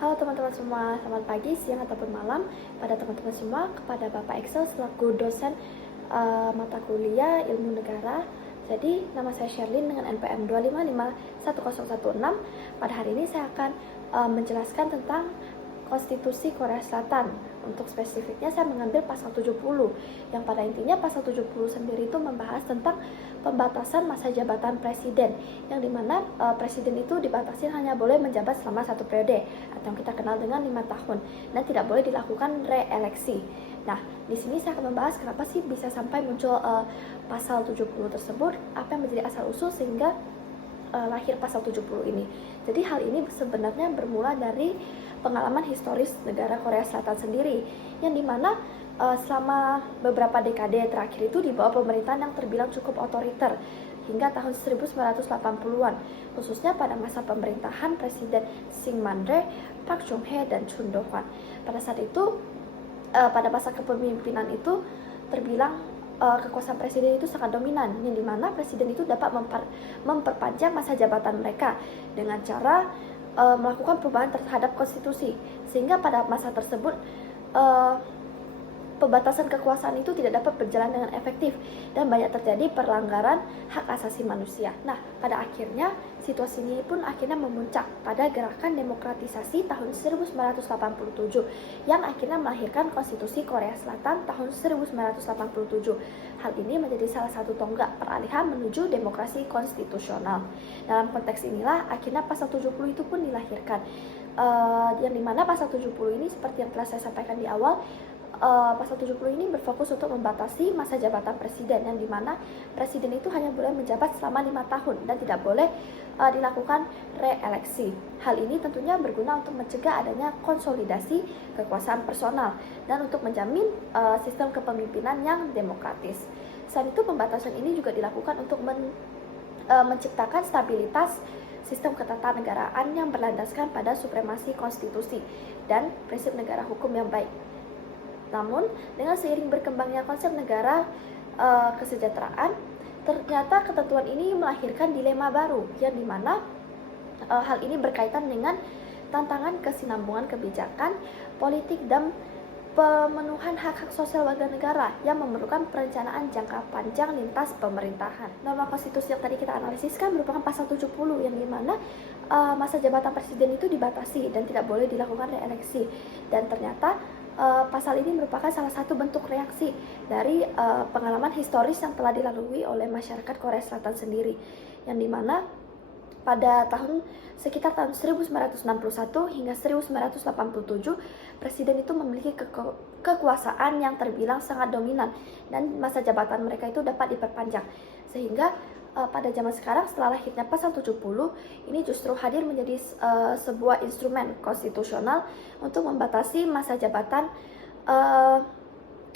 Halo teman-teman semua, selamat pagi, siang, ataupun malam pada teman-teman semua, kepada Bapak Excel selaku dosen mata kuliah Ilmu Negara. Jadi, nama saya Sherlyn dengan NPM 2551016. Pada hari ini saya akan menjelaskan tentang Konstitusi Korea Selatan. Untuk spesifiknya saya mengambil pasal 70, yang pada intinya pasal 70 sendiri itu membahas tentang pembatasan masa jabatan presiden, yang dimana presiden itu dibatasi hanya boleh menjabat selama 1 periode atau yang kita kenal dengan 5 tahun, dan tidak boleh dilakukan reeleksi. Nah, di sini saya akan membahas kenapa sih bisa sampai muncul pasal 70 tersebut, apa yang menjadi asal usul sehingga lahir pasal 70 ini. Jadi hal ini sebenarnya bermula dari pengalaman historis negara Korea Selatan sendiri, yang dimana selama beberapa dekade terakhir itu di bawah pemerintahan yang terbilang cukup otoriter hingga tahun 1980-an, khususnya pada masa pemerintahan Presiden Syngman-rhee, Park Chung-hee, dan Chun Do-hwan. Pada saat itu, pada masa kepemimpinan itu terbilang kekuasaan presiden itu sangat dominan, yang dimana presiden itu dapat memperpanjang masa jabatan mereka dengan cara melakukan perubahan terhadap konstitusi, sehingga pada masa tersebut pembatasan kekuasaan itu tidak dapat berjalan dengan efektif dan banyak terjadi pelanggaran hak asasi manusia. Nah, pada akhirnya situasi ini pun akhirnya memuncak pada gerakan demokratisasi tahun 1987 yang akhirnya melahirkan Konstitusi Korea Selatan tahun 1987. Hal ini menjadi salah satu tonggak peralihan menuju demokrasi konstitusional. Dalam konteks inilah akhirnya pasal 70 itu pun dilahirkan. Yang dimana pasal 70 ini seperti yang telah saya sampaikan di awal, pasal 70 ini berfokus untuk membatasi masa jabatan presiden, yang dimana presiden itu hanya boleh menjabat selama 5 tahun dan tidak boleh dilakukan reeleksi. Hal ini tentunya berguna untuk mencegah adanya konsolidasi kekuasaan personal dan untuk menjamin sistem kepemimpinan yang demokratis. Selain itu, pembatasan ini juga dilakukan untuk menciptakan stabilitas sistem ketatanegaraan yang berlandaskan pada supremasi konstitusi dan prinsip negara hukum yang baik. Namun, dengan seiring berkembangnya konsep negara kesejahteraan, ternyata ketentuan ini melahirkan dilema baru, yang dimana hal ini berkaitan dengan tantangan kesinambungan kebijakan, politik, dan pemenuhan hak-hak sosial warga negara yang memerlukan perencanaan jangka panjang lintas pemerintahan. Norma konstitusi yang tadi kita analisiskan merupakan pasal 70, yang dimana masa jabatan presiden itu dibatasi dan tidak boleh dilakukan reeleksi. Dan ternyata pasal ini merupakan salah satu bentuk reaksi dari pengalaman historis yang telah dilalui oleh masyarakat Korea Selatan sendiri, yang dimana pada sekitar tahun 1961 hingga 1987, presiden itu memiliki kekuasaan yang terbilang sangat dominan dan masa jabatan mereka itu dapat diperpanjang, sehingga pada zaman sekarang setelah lahirnya pasal 70 ini justru hadir menjadi sebuah instrumen konstitusional untuk membatasi masa jabatan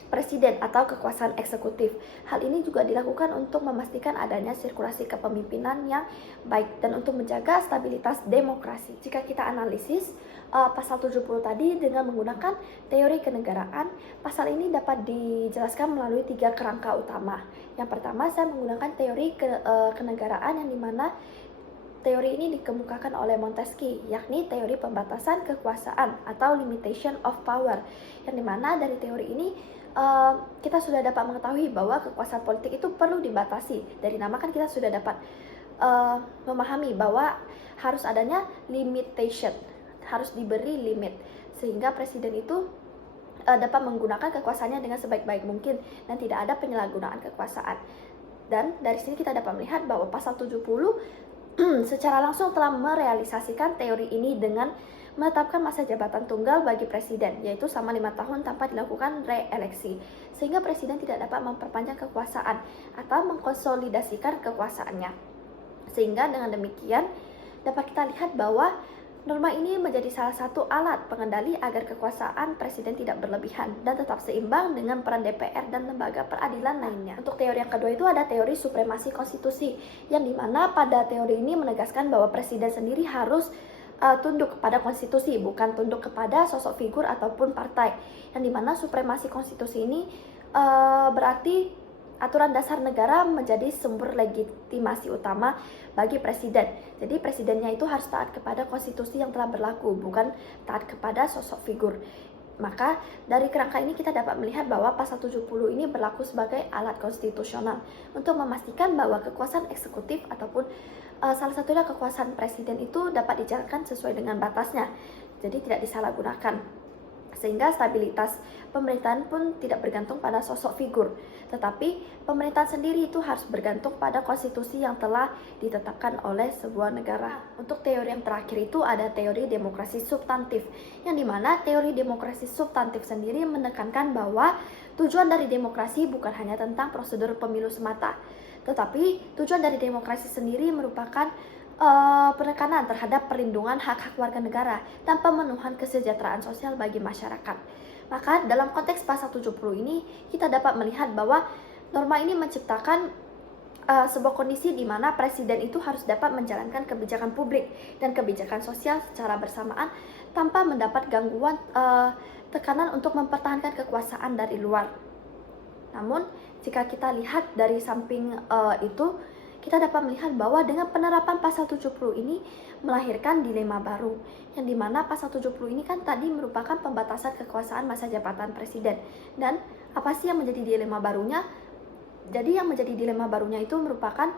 presiden atau kekuasaan eksekutif. Hal ini juga dilakukan untuk memastikan adanya sirkulasi kepemimpinan yang baik dan untuk menjaga stabilitas demokrasi. Jika kita analisis pasal 70 tadi dengan menggunakan teori kenegaraan, pasal ini dapat dijelaskan melalui 3 kerangka utama. Yang pertama, saya menggunakan teori kenegaraan, yang dimana teori ini dikemukakan oleh Montesquieu, yakni teori pembatasan kekuasaan atau limitation of power, yang dimana dari teori ini kita sudah dapat mengetahui bahwa kekuasaan politik itu perlu dibatasi. Dari nama kan kita sudah dapat memahami bahwa harus adanya limitation, harus diberi limit, sehingga presiden itu dapat menggunakan kekuasaannya dengan sebaik-baik mungkin dan tidak ada penyalahgunaan kekuasaan. Dan dari sini kita dapat melihat bahwa pasal 70 secara langsung telah merealisasikan teori ini dengan menetapkan masa jabatan tunggal bagi presiden, yaitu selama 5 tahun tanpa dilakukan reeleksi, sehingga presiden tidak dapat memperpanjang kekuasaan atau mengkonsolidasikan kekuasaannya. Sehingga dengan demikian dapat kita lihat bahwa norma ini menjadi salah satu alat pengendali agar kekuasaan presiden tidak berlebihan dan tetap seimbang dengan peran DPR dan lembaga peradilan lainnya. Untuk teori yang kedua itu ada teori supremasi konstitusi, yang dimana pada teori ini menegaskan bahwa presiden sendiri harus tunduk kepada konstitusi, bukan tunduk kepada sosok figur ataupun partai. Yang dimana supremasi konstitusi ini berarti aturan dasar negara menjadi sumber legitimasi utama bagi presiden. Jadi presidennya itu harus taat kepada konstitusi yang telah berlaku, bukan taat kepada sosok figur. Maka dari kerangka ini kita dapat melihat bahwa pasal 70 ini berlaku sebagai alat konstitusional untuk memastikan bahwa kekuasaan eksekutif ataupun salah satunya kekuasaan presiden itu dapat dijalankan sesuai dengan batasnya. Jadi tidak disalahgunakan. Sehingga stabilitas pemerintahan pun tidak bergantung pada sosok figur, tetapi pemerintahan sendiri itu harus bergantung pada konstitusi yang telah ditetapkan oleh sebuah negara. Untuk teori yang terakhir itu ada teori demokrasi substantif, yang dimana teori demokrasi substantif sendiri menekankan bahwa tujuan dari demokrasi bukan hanya tentang prosedur pemilu semata, tetapi tujuan dari demokrasi sendiri merupakan penekanan terhadap perlindungan hak-hak warga negara dan pemenuhan kesejahteraan sosial bagi masyarakat. Maka dalam konteks pasal 70 ini kita dapat melihat bahwa norma ini menciptakan sebuah kondisi di mana presiden itu harus dapat menjalankan kebijakan publik dan kebijakan sosial secara bersamaan tanpa mendapat gangguan tekanan untuk mempertahankan kekuasaan dari luar. Namun jika kita lihat dari samping itu, kita dapat melihat bahwa dengan penerapan pasal 70 ini melahirkan dilema baru, yang dimana pasal 70 ini kan tadi merupakan pembatasan kekuasaan masa jabatan presiden. Dan apa sih yang menjadi dilema barunya? Jadi yang menjadi dilema barunya itu merupakan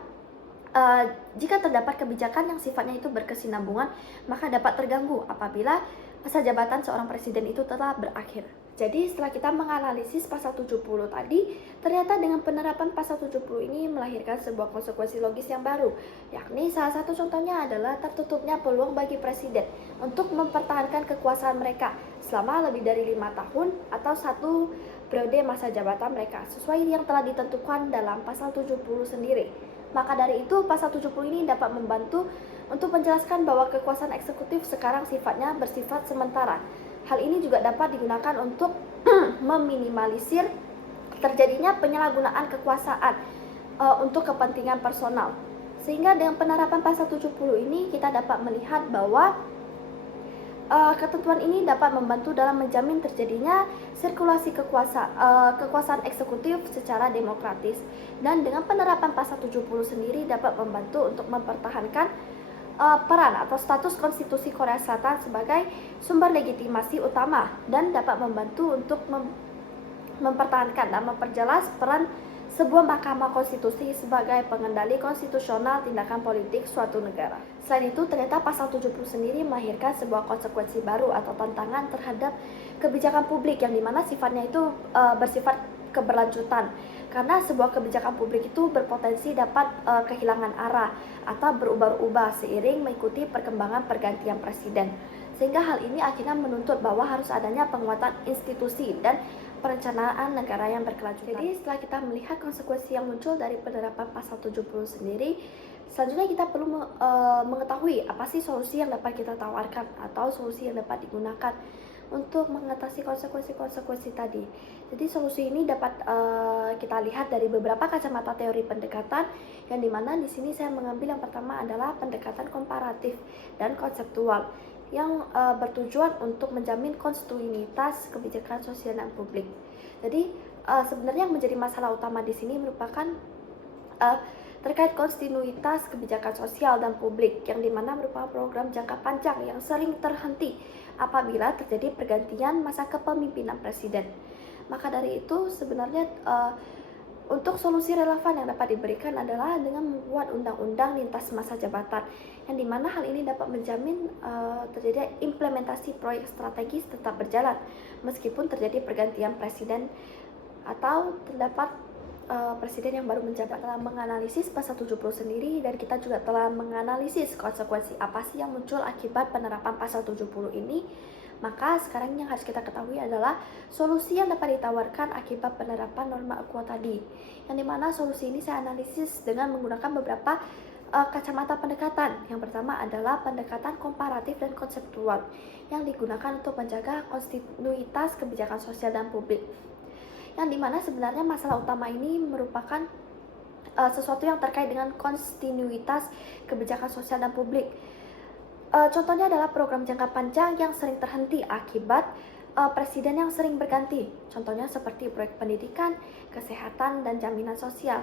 jika terdapat kebijakan yang sifatnya itu berkesinambungan, maka dapat terganggu apabila masa jabatan seorang presiden itu telah berakhir. Jadi setelah kita menganalisis pasal 70 tadi, ternyata dengan penerapan pasal 70 ini melahirkan sebuah konsekuensi logis yang baru, yakni salah satu contohnya adalah tertutupnya peluang bagi presiden untuk mempertahankan kekuasaan mereka selama lebih dari 5 tahun atau 1 periode masa jabatan mereka, sesuai yang telah ditentukan dalam pasal 70 sendiri. Maka dari itu, pasal 70 ini dapat membantu untuk menjelaskan bahwa kekuasaan eksekutif sekarang sifatnya bersifat sementara. Hal ini juga dapat digunakan untuk meminimalisir terjadinya penyalahgunaan kekuasaan untuk kepentingan personal. Sehingga dengan penerapan pasal 70 ini kita dapat melihat bahwa ketentuan ini dapat membantu dalam menjamin terjadinya sirkulasi kekuasaan eksekutif secara demokratis. Dan dengan penerapan pasal 70 sendiri dapat membantu untuk mempertahankan peran atau status konstitusi Korea Selatan sebagai sumber legitimasi utama dan dapat membantu untuk mempertahankan dan memperjelas peran sebuah mahkamah konstitusi sebagai pengendali konstitusional tindakan politik suatu negara. Selain itu, ternyata pasal 70 sendiri melahirkan sebuah konsekuensi baru atau tantangan terhadap kebijakan publik yang dimana sifatnya itu bersifat keberlanjutan, karena sebuah kebijakan publik itu berpotensi dapat kehilangan arah atau berubah-ubah seiring mengikuti perkembangan pergantian presiden. Sehingga hal ini akhirnya menuntut bahwa harus adanya penguatan institusi dan perencanaan negara yang berkelanjutan. Jadi setelah kita melihat konsekuensi yang muncul dari penerapan pasal 70 sendiri, selanjutnya kita perlu mengetahui apa sih solusi yang dapat kita tawarkan atau solusi yang dapat digunakan untuk mengatasi konsekuensi-konsekuensi tadi. Jadi solusi ini dapat kita lihat dari beberapa kacamata teori pendekatan, yang dimana di sini saya mengambil yang pertama adalah pendekatan komparatif dan konseptual yang bertujuan untuk menjamin kontinuitas kebijakan sosial dan publik. Jadi sebenarnya yang menjadi masalah utama di sini merupakan terkait kontinuitas kebijakan sosial dan publik, yang dimana merupakan program jangka panjang yang sering terhenti apabila terjadi pergantian masa kepemimpinan presiden. Maka dari itu sebenarnya untuk solusi relevan yang dapat diberikan adalah dengan membuat undang-undang lintas masa jabatan, yang dimana hal ini dapat menjamin terjadi implementasi proyek strategis tetap berjalan meskipun terjadi pergantian presiden atau terdapat presiden yang baru menjabat. Telah menganalisis pasal 70 sendiri, dan kita juga telah menganalisis konsekuensi apa sih yang muncul akibat penerapan pasal 70 ini. Maka sekarang yang harus kita ketahui adalah solusi yang dapat ditawarkan akibat penerapan norma Aqua tadi, yang dimana solusi ini saya analisis dengan menggunakan beberapa kacamata pendekatan. Yang pertama adalah pendekatan komparatif dan konseptual yang digunakan untuk menjaga kontinuitas kebijakan sosial dan publik, yang dimana sebenarnya masalah utama ini merupakan sesuatu yang terkait dengan kontinuitas kebijakan sosial dan publik. Contohnya adalah program jangka panjang yang sering terhenti akibat presiden yang sering berganti, contohnya seperti proyek pendidikan, kesehatan, dan jaminan sosial,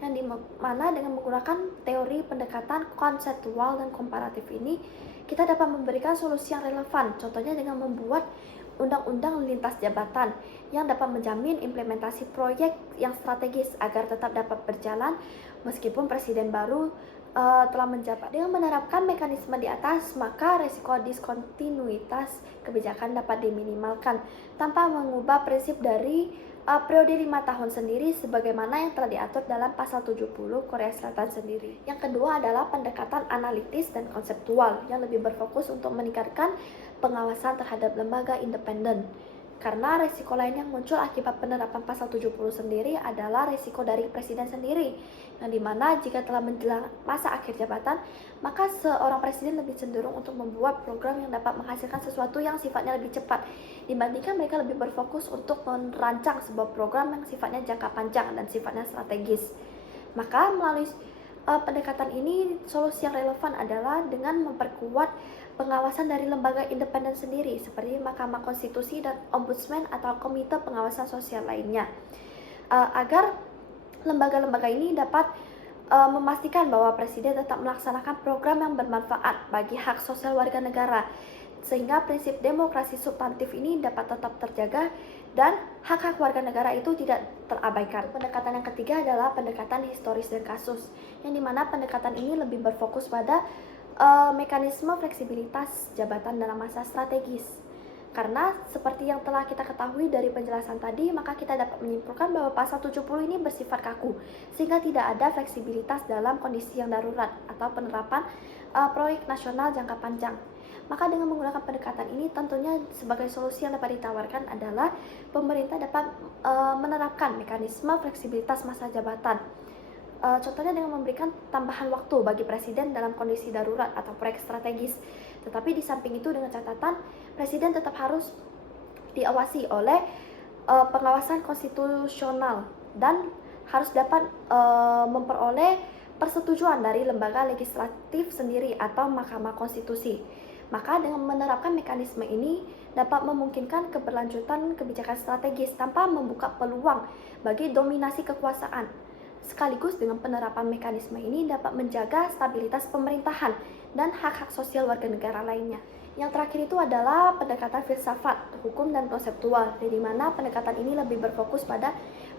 yang di mana dengan menggunakan teori pendekatan konseptual dan komparatif ini, kita dapat memberikan solusi yang relevan, contohnya dengan membuat undang-undang lintas jabatan yang dapat menjamin implementasi proyek yang strategis agar tetap dapat berjalan meskipun presiden baru telah menjabat. Dengan menerapkan mekanisme di atas, maka risiko diskontinuitas kebijakan dapat diminimalkan tanpa mengubah prinsip dari periode 5 tahun sendiri sebagaimana yang telah diatur dalam pasal 70 Korea Selatan sendiri. Yang kedua adalah pendekatan analitis dan konseptual yang lebih berfokus untuk meningkatkan pengawasan terhadap lembaga independen. Karena risiko lain yang muncul akibat penerapan pasal 70 sendiri adalah risiko dari presiden sendiri, yang dimana jika telah menjelang masa akhir jabatan, maka seorang presiden lebih cenderung untuk membuat program yang dapat menghasilkan sesuatu yang sifatnya lebih cepat, dibandingkan mereka lebih berfokus untuk merancang sebuah program yang sifatnya jangka panjang dan sifatnya strategis. Maka melalui pendekatan ini, solusi yang relevan adalah dengan memperkuat pengawasan dari lembaga independen sendiri seperti Mahkamah Konstitusi dan Ombudsman atau Komite Pengawasan Sosial lainnya, agar lembaga-lembaga ini dapat memastikan bahwa presiden tetap melaksanakan program yang bermanfaat bagi hak sosial warga negara, sehingga prinsip demokrasi substantif ini dapat tetap terjaga dan hak-hak warga negara itu tidak terabaikan. Pendekatan yang ketiga adalah pendekatan historis dan kasus, yang dimana pendekatan ini lebih berfokus pada mekanisme fleksibilitas jabatan dalam masa strategis. Karena seperti yang telah kita ketahui dari penjelasan tadi, maka kita dapat menyimpulkan bahwa pasal 70 ini bersifat kaku, sehingga tidak ada fleksibilitas dalam kondisi yang darurat atau penerapan proyek nasional jangka panjang. Maka dengan menggunakan pendekatan ini, tentunya sebagai solusi yang dapat ditawarkan adalah pemerintah dapat menerapkan mekanisme fleksibilitas masa jabatan. Contohnya dengan memberikan tambahan waktu bagi presiden dalam kondisi darurat atau proyek strategis. Tetapi di samping itu dengan catatan, presiden tetap harus diawasi oleh pengawasan konstitusional dan harus dapat memperoleh persetujuan dari lembaga legislatif sendiri atau Mahkamah Konstitusi. Maka dengan menerapkan mekanisme ini dapat memungkinkan keberlanjutan kebijakan strategis tanpa membuka peluang bagi dominasi kekuasaan. Sekaligus dengan penerapan mekanisme ini dapat menjaga stabilitas pemerintahan dan hak-hak sosial warga negara lainnya. Yang terakhir itu adalah pendekatan filsafat, hukum, dan konseptual, di mana pendekatan ini lebih berfokus pada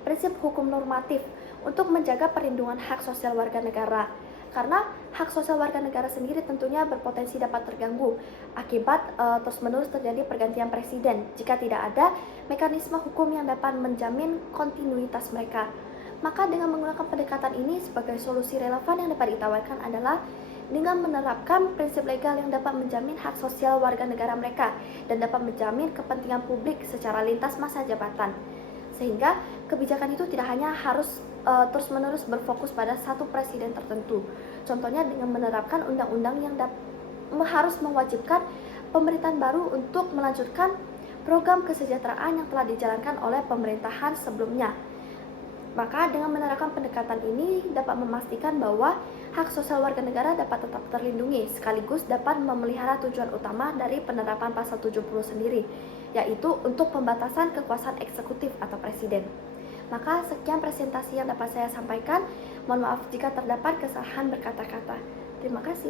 prinsip hukum normatif untuk menjaga perlindungan hak sosial warga negara. Karena hak sosial warga negara sendiri tentunya berpotensi dapat terganggu akibat terus-menerus terjadi pergantian presiden jika tidak ada mekanisme hukum yang dapat menjamin kontinuitas mereka. Maka dengan menggunakan pendekatan ini sebagai solusi relevan yang dapat ditawarkan adalah dengan menerapkan prinsip legal yang dapat menjamin hak sosial warga negara mereka dan dapat menjamin kepentingan publik secara lintas masa jabatan. Sehingga kebijakan itu tidak hanya harus terus-menerus berfokus pada satu presiden tertentu. Contohnya dengan menerapkan undang-undang yang harus mewajibkan pemerintahan baru untuk melanjutkan program kesejahteraan yang telah dijalankan oleh pemerintahan sebelumnya. Maka dengan menerapkan pendekatan ini dapat memastikan bahwa hak sosial warga negara dapat tetap terlindungi, sekaligus dapat memelihara tujuan utama dari penerapan pasal 70 sendiri, yaitu untuk pembatasan kekuasaan eksekutif atau presiden. Maka sekian presentasi yang dapat saya sampaikan. Mohon maaf jika terdapat kesalahan berkata-kata. Terima kasih.